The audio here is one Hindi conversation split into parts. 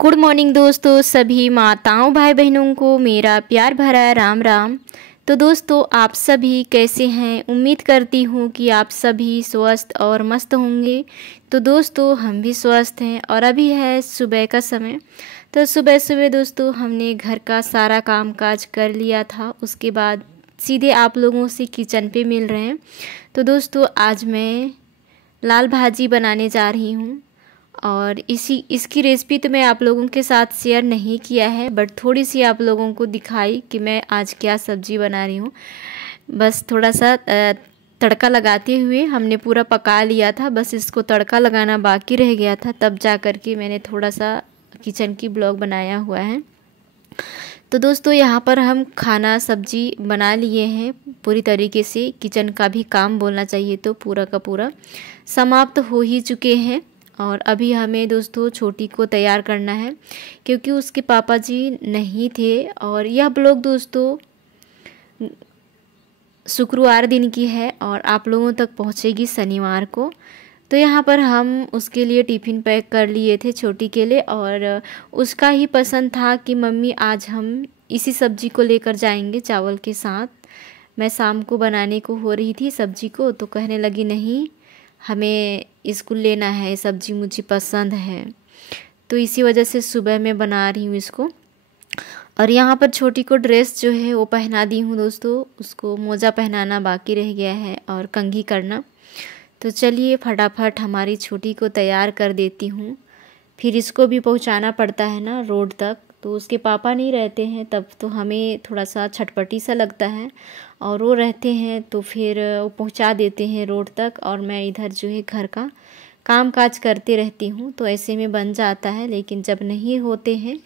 गुड मॉर्निंग दोस्तों, सभी माताओं भाई बहनों को मेरा प्यार भरा राम राम। तो दोस्तों, आप सभी कैसे हैं? उम्मीद करती हूँ कि आप सभी स्वस्थ और मस्त होंगे। तो दोस्तों, हम भी स्वस्थ हैं और अभी है सुबह का समय। तो सुबह सुबह दोस्तों हमने घर का सारा काम काज कर लिया था। उसके बाद सीधे आप लोगों से किचन पे मिल रहे हैं। तो दोस्तों, आज मैं लाल भाजी बनाने जा रही हूँ और इसकी रेसिपी तो मैं आप लोगों के साथ शेयर नहीं किया है, बट थोड़ी सी आप लोगों को दिखाई कि मैं आज क्या सब्ज़ी बना रही हूँ। बस थोड़ा सा तड़का लगाते हुए हमने पूरा पका लिया था, बस इसको तड़का लगाना बाकी रह गया था, तब जा कर के मैंने थोड़ा सा किचन की ब्लॉग बनाया हुआ है। तो दोस्तों, यहाँ पर हम खाना सब्जी बना लिए हैं पूरी तरीके से। किचन का भी काम बोलना चाहिए तो पूरा का पूरा समाप्त हो ही चुके हैं। और अभी हमें दोस्तों छोटी को तैयार करना है क्योंकि उसके पापा जी नहीं थे। और यह ब्लॉग दोस्तों शुक्रवार दिन की है और आप लोगों तक पहुंचेगी शनिवार को। तो यहाँ पर हम उसके लिए टिफ़िन पैक कर लिए थे छोटी के लिए, और उसका ही पसंद था कि मम्मी आज हम इसी सब्ज़ी को लेकर जाएंगे चावल के साथ। मैं शाम को बनाने को हो रही थी सब्ज़ी को, तो कहने लगी नहीं, हमें इसको लेना है, सब्ज़ी मुझे पसंद है। तो इसी वजह से सुबह मैं बना रही हूँ इसको। और यहाँ पर छोटी को ड्रेस जो है वो पहना दी हूँ दोस्तों। उसको मोजा पहनाना बाकी रह गया है और कंघी करना। तो चलिए फटाफट हमारी छोटी को तैयार कर देती हूँ। फिर इसको भी पहुँचाना पड़ता है ना रोड तक, तो उसके पापा नहीं रहते हैं तब तो हमें थोड़ा सा छटपटी सा लगता है, और वो रहते हैं तो फिर वो पहुंचा देते हैं रोड तक, और मैं इधर जो है घर का काम काज करते रहती हूँ। तो ऐसे में बन जाता है, लेकिन जब नहीं होते हैं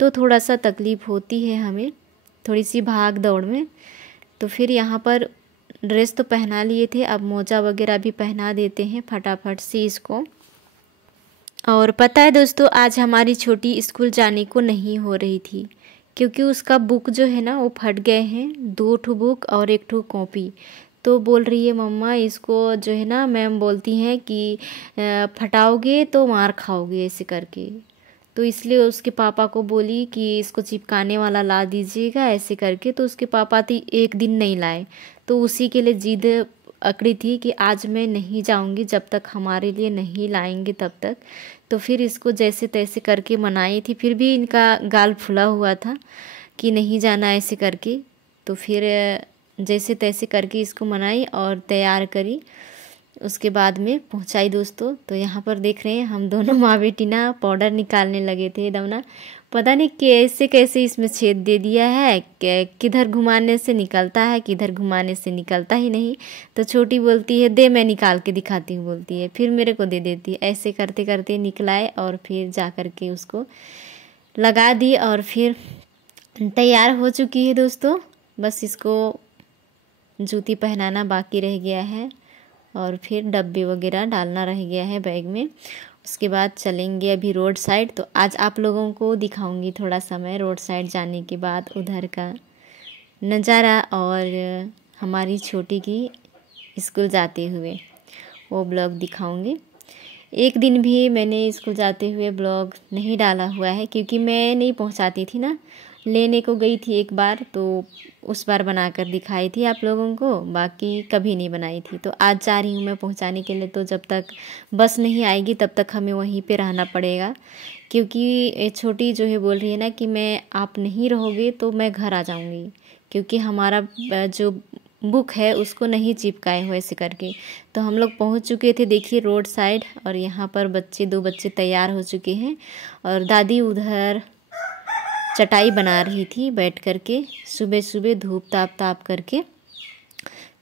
तो थोड़ा सा तकलीफ़ होती है हमें, थोड़ी सी भाग दौड़ में। तो फिर यहाँ पर ड्रेस तो पहना लिए थे, अब मोजा वगैरह भी पहना देते हैं फटाफट से इसको। और पता है दोस्तों, आज हमारी छोटी स्कूल जाने को नहीं हो रही थी क्योंकि उसका बुक जो है ना वो फट गए हैं, 2 बुक और 1 कॉपी। तो बोल रही है मम्मा इसको जो है ना, मैम बोलती हैं कि फटाओगे तो मार खाओगे ऐसे करके। तो इसलिए उसके पापा को बोली कि इसको चिपकाने वाला ला दीजिएगा ऐसे करके। तो उसके पापा थी एक दिन नहीं लाए, तो उसी के लिए जिद अकड़ी थी कि आज मैं नहीं जाऊंगी जब तक हमारे लिए नहीं लाएंगे तब तक। तो फिर इसको जैसे तैसे करके मनाई थी, फिर भी इनका गाल फुला हुआ था कि नहीं जाना ऐसे करके। तो फिर जैसे तैसे करके इसको मनाई और तैयार करी, उसके बाद में पहुंचाई दोस्तों। तो यहाँ पर देख रहे हैं हम दोनों माँ बेटी ना पाउडर निकालने लगे थे एकदम ना, पता नहीं कैसे कैसे इसमें छेद दे दिया है, किधर घुमाने से निकलता है, किधर घुमाने से निकलता ही नहीं। तो छोटी बोलती है दे मैं निकाल के दिखाती हूँ, बोलती है, फिर मेरे को दे देती है। ऐसे करते करते निकलाए और फिर जा कर के उसको लगा दी और फिर तैयार हो चुकी है दोस्तों। बस इसको जूती पहनाना बाकी रह गया है और फिर डब्बे वगैरह डालना रह गया है बैग में। उसके बाद चलेंगे अभी रोड साइड। तो आज आप लोगों को दिखाऊंगी थोड़ा समय रोड साइड जाने के बाद उधर का नज़ारा, और हमारी छोटी की स्कूल जाते हुए वो ब्लॉग दिखाऊंगी। एक दिन भी मैंने स्कूल जाते हुए ब्लॉग नहीं डाला हुआ है क्योंकि मैं नहीं पहुंचाती थी ना, लेने को गई थी एक बार, तो उस बार बनाकर दिखाई थी आप लोगों को, बाकी कभी नहीं बनाई थी। तो आज जा रही हूँ मैं पहुँचाने के लिए। तो जब तक बस नहीं आएगी तब तक हमें वहीं पे रहना पड़ेगा क्योंकि छोटी जो है बोल रही है ना कि मैं आप नहीं रहोगे तो मैं घर आ जाऊँगी, क्योंकि हमारा जो बुक है उसको नहीं चिपकाए हुए ऐसे करके। तो हम लोग पहुंच चुके थे देखिए रोड साइड, और यहाँ पर 2 बच्चे तैयार हो चुके हैं और दादी उधर चटाई बना रही थी बैठ करके, सुबह सुबह धूप ताप करके।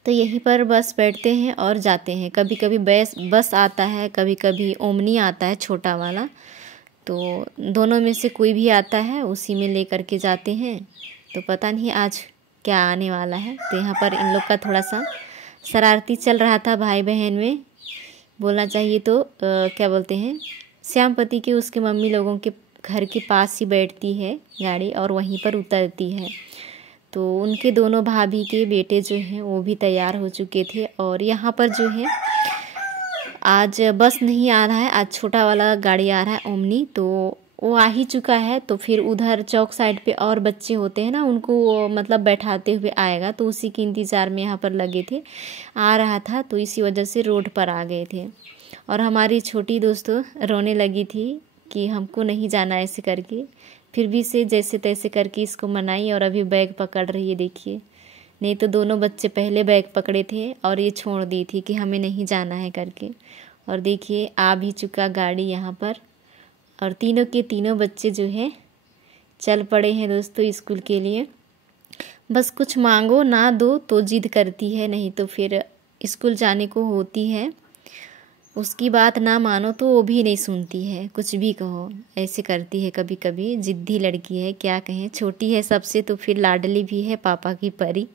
तो यहीं पर बस बैठते हैं और जाते हैं। कभी कभी बस आता है, कभी कभी ओमनी आता है छोटा वाला, तो दोनों में से कोई भी आता है, उसी में ले करके जाते हैं। तो पता नहीं आज क्या आने वाला है। तो यहाँ पर इन लोग का थोड़ा सा शरारती चल रहा था भाई बहन में, बोलना चाहिए तो क्या बोलते हैं, श्यामपति के उसके मम्मी लोगों के घर के पास ही बैठती है गाड़ी और वहीं पर उतरती है। तो उनके दोनों भाभी के बेटे जो हैं वो भी तैयार हो चुके थे। और यहाँ पर जो है आज बस नहीं आ रहा है, आज छोटा वाला गाड़ी आ रहा है ओमनी। तो वो आ ही चुका है, तो फिर उधर चौक साइड पे और बच्चे होते हैं ना, उनको मतलब बैठाते हुए आएगा, तो उसी के इंतज़ार में यहाँ पर लगे थे। आ रहा था तो इसी वजह से रोड पर आ गए थे। और हमारी छोटी दोस्तों रोने लगी थी कि हमको नहीं जाना ऐसे करके, फिर भी से जैसे तैसे करके इसको मनाई और अभी बैग पकड़ रही है, देखिए। नहीं तो दोनों बच्चे पहले बैग पकड़े थे और ये छोड़ दी थी कि हमें नहीं जाना है करके। और देखिए आ भी चुका गाड़ी यहाँ पर, और तीनों के तीनों बच्चे जो है चल पड़े हैं दोस्तों स्कूल के लिए। बस कुछ मांगो ना दो तो जिद करती है, नहीं तो फिर स्कूल जाने को होती है। उसकी बात ना मानो तो वो भी नहीं सुनती है, कुछ भी कहो ऐसे करती है। कभी कभी जिद्दी लड़की है, क्या कहें, छोटी है सबसे तो फिर लाडली भी है, पापा की परी।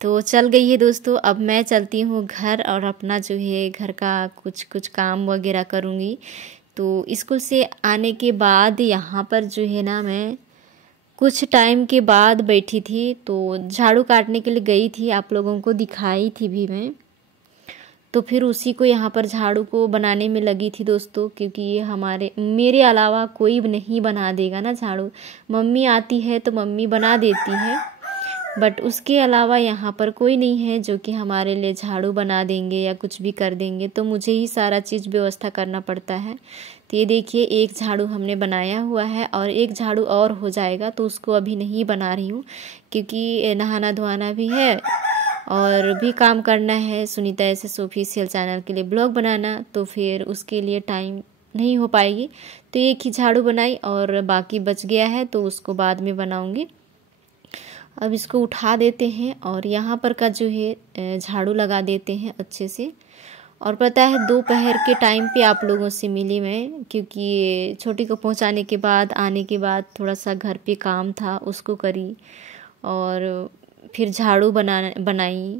तो चल गई है दोस्तों। अब मैं चलती हूँ घर और अपना जो है घर का कुछ काम वगैरह करूँगी। तो स्कूल से आने के बाद यहाँ पर जो है ना, मैं कुछ टाइम के बाद बैठी थी तो झाड़ू काटने के लिए गई थी, आप लोगों को दिखाई थी भी मैं। तो फिर उसी को यहाँ पर झाड़ू को बनाने में लगी थी दोस्तों, क्योंकि ये मेरे अलावा कोई नहीं बना देगा ना झाड़ू। मम्मी आती है तो मम्मी बना देती है, बट उसके अलावा यहाँ पर कोई नहीं है जो कि हमारे लिए झाड़ू बना देंगे या कुछ भी कर देंगे, तो मुझे ही सारा चीज़ व्यवस्था करना पड़ता है। तो ये देखिए एक झाड़ू हमने बनाया हुआ है और एक झाड़ू और हो जाएगा, तो उसको अभी नहीं बना रही हूँ क्योंकि नहाना धोना भी है और भी काम करना है। सुनीता एसएस ऑफिशियल चैनल के लिए ब्लॉग बनाना, तो फिर उसके लिए टाइम नहीं हो पाएगी। तो एक ही झाड़ू बनाई और बाकी बच गया है तो उसको बाद में बनाऊंगी। अब इसको उठा देते हैं और यहाँ पर का जो है झाड़ू लगा देते हैं अच्छे से। और पता है दोपहर के टाइम पे आप लोगों से मिली मैं, क्योंकि छोटी को पहुँचाने के बाद आने के बाद थोड़ा सा घर पे काम था उसको करी और फिर झाड़ू बनाई,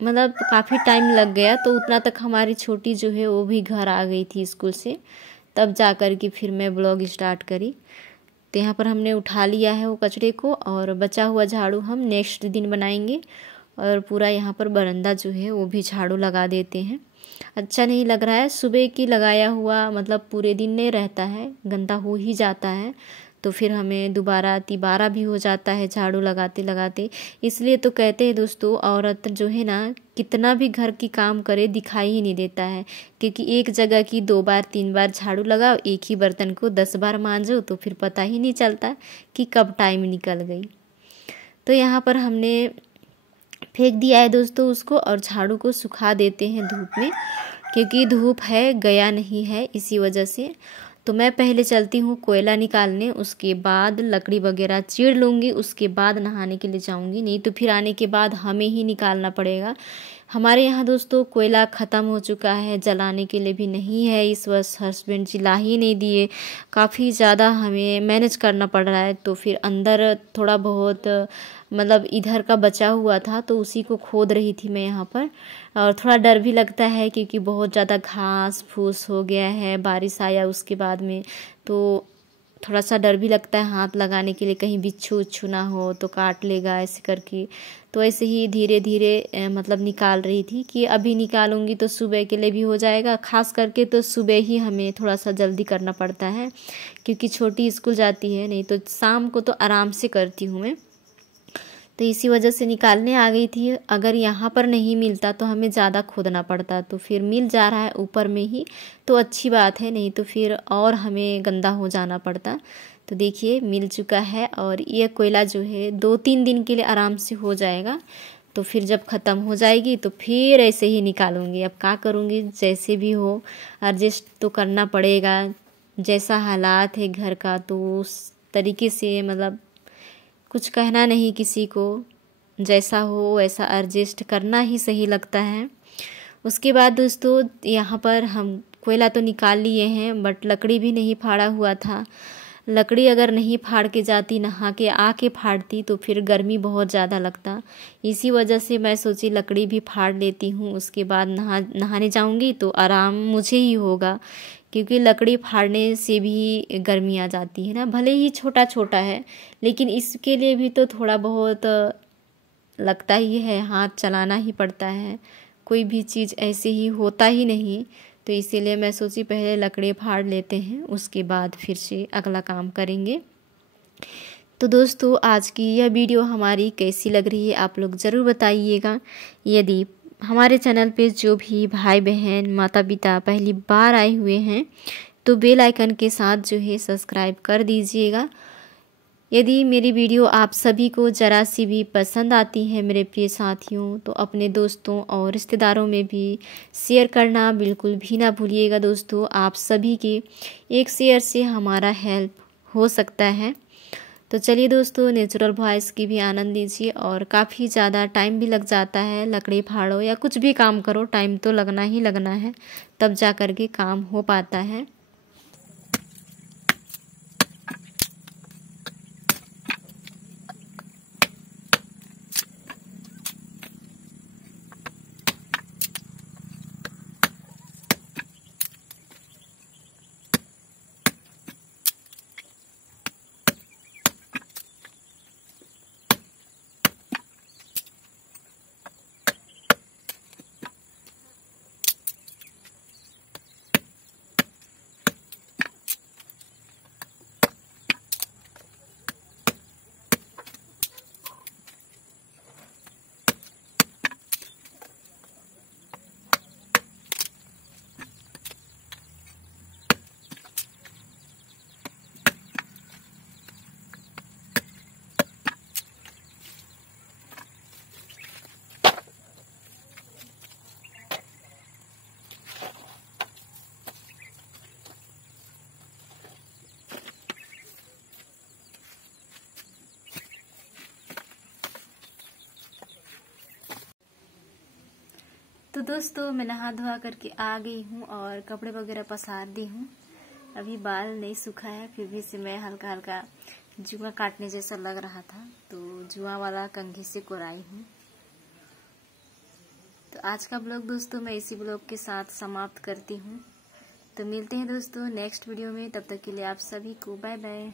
मतलब काफ़ी टाइम लग गया। तो उतना तक हमारी छोटी जो है वो भी घर आ गई थी स्कूल से, तब जा कर के फिर मैं ब्लॉग स्टार्ट करी। तो यहाँ पर हमने उठा लिया है वो कचरे को और बचा हुआ झाड़ू हम नेक्स्ट दिन बनाएंगे। और पूरा यहाँ पर बरामदा जो है वो भी झाड़ू लगा देते हैं। अच्छा नहीं लग रहा है, सुबह की लगाया हुआ मतलब पूरे दिन नहीं रहता है, गंदा हो ही जाता है, तो फिर हमें दोबारा तिबारा भी हो जाता है झाड़ू लगाते लगाते। इसलिए तो कहते हैं दोस्तों, औरत जो है ना कितना भी घर की काम करे दिखाई ही नहीं देता है, क्योंकि एक जगह की 2 बार 3 बार झाड़ू लगाओ, एक ही बर्तन को 10 बार मांजो तो फिर पता ही नहीं चलता कि कब टाइम निकल गई। तो यहाँ पर हमने फेंक दिया है दोस्तों उसको और झाड़ू को सुखा देते हैं धूप में, क्योंकि धूप है गया नहीं है इसी वजह से। तो मैं पहले चलती हूँ कोयला निकालने, उसके बाद लकड़ी वगैरह चीर लूँगी, उसके बाद नहाने के लिए जाऊँगी, नहीं तो फिर आने के बाद हमें ही निकालना पड़ेगा। हमारे यहाँ दोस्तों कोयला ख़त्म हो चुका है, जलाने के लिए भी नहीं है इस वर्ष, हस्बैंड जी ला ही नहीं दिए। काफ़ी ज़्यादा हमें मैनेज करना पड़ रहा है, तो फिर अंदर थोड़ा बहुत मतलब इधर का बचा हुआ था तो उसी को खोद रही थी मैं यहाँ पर। और थोड़ा डर भी लगता है क्योंकि बहुत ज़्यादा घास फूस हो गया है, बारिश आया उसके बाद में, तो थोड़ा सा डर भी लगता है हाथ लगाने के लिए, कहीं बिच्छू उच्छू ना हो तो काट लेगा ऐसे करके। तो ऐसे ही धीरे धीरे मतलब निकाल रही थी कि अभी निकालूंगी तो सुबह के लिए भी हो जाएगा। खास करके तो सुबह ही हमें थोड़ा सा जल्दी करना पड़ता है क्योंकि छोटी स्कूल जाती है, नहीं तो शाम को तो आराम से करती हूँ मैं। तो इसी वजह से निकालने आ गई थी। अगर यहाँ पर नहीं मिलता तो हमें ज़्यादा खोदना पड़ता, तो फिर मिल जा रहा है ऊपर में ही तो अच्छी बात है, नहीं तो फिर और हमें गंदा हो जाना पड़ता। तो देखिए मिल चुका है और ये कोयला जो है 2-3 दिन के लिए आराम से हो जाएगा। तो फिर जब ख़त्म हो जाएगी तो फिर ऐसे ही निकालूंगी। अब क्या करूँगी, जैसे भी हो एडजस्ट तो करना पड़ेगा, जैसा हालात है घर का तो उस तरीके से मतलब कुछ कहना नहीं किसी को, जैसा हो वैसा एडजस्ट करना ही सही लगता है। उसके बाद दोस्तों यहाँ पर हम कोयला तो निकाल लिए हैं, बट लकड़ी भी नहीं फाड़ा हुआ था। लकड़ी अगर नहीं फाड़ के जाती, नहा के आके फाड़ती तो फिर गर्मी बहुत ज़्यादा लगता। इसी वजह से मैं सोची लकड़ी भी फाड़ लेती हूँ, उसके बाद नहाने जाऊँगी तो आराम मुझे ही होगा, क्योंकि लकड़ी फाड़ने से भी गर्मी आ जाती है ना। भले ही छोटा छोटा है लेकिन इसके लिए भी तो थोड़ा बहुत लगता ही है, हाथ चलाना ही पड़ता है। कोई भी चीज़ ऐसे ही होता ही नहीं, तो इसीलिए मैं सोची पहले लकड़ी फाड़ लेते हैं, उसके बाद फिर से अगला काम करेंगे। तो दोस्तों आज की यह वीडियो हमारी कैसी लग रही है आप लोग ज़रूर बताइएगा। यदि हमारे चैनल पे जो भी भाई बहन माता पिता पहली बार आए हुए हैं तो बेल आइकन के साथ जो है सब्सक्राइब कर दीजिएगा। यदि मेरी वीडियो आप सभी को ज़रा सी भी पसंद आती है मेरे प्रिय साथियों, तो अपने दोस्तों और रिश्तेदारों में भी शेयर करना बिल्कुल भी ना भूलिएगा। दोस्तों आप सभी के एक शेयर से हमारा हेल्प हो सकता है। तो चलिए दोस्तों नेचुरल वॉइस की भी आनंद लीजिए। और काफ़ी ज़्यादा टाइम भी लग जाता है, लकड़ी फाड़ो या कुछ भी काम करो टाइम तो लगना ही लगना है, तब जा कर के काम हो पाता है। तो दोस्तों मैं नहा धोआ करके आ गई हूँ और कपड़े वगैरह पसार दी हूँ। अभी बाल नहीं सूखा है, फिर भी से मैं हल्का हल्का जुआ काटने जैसा लग रहा था तो जुआ वाला कंघी से कोराई हूँ। तो आज का ब्लॉग दोस्तों मैं इसी ब्लॉग के साथ समाप्त करती हूँ। तो मिलते हैं दोस्तों नेक्स्ट वीडियो में, तब तक के लिए आप सभी को बाय बाय।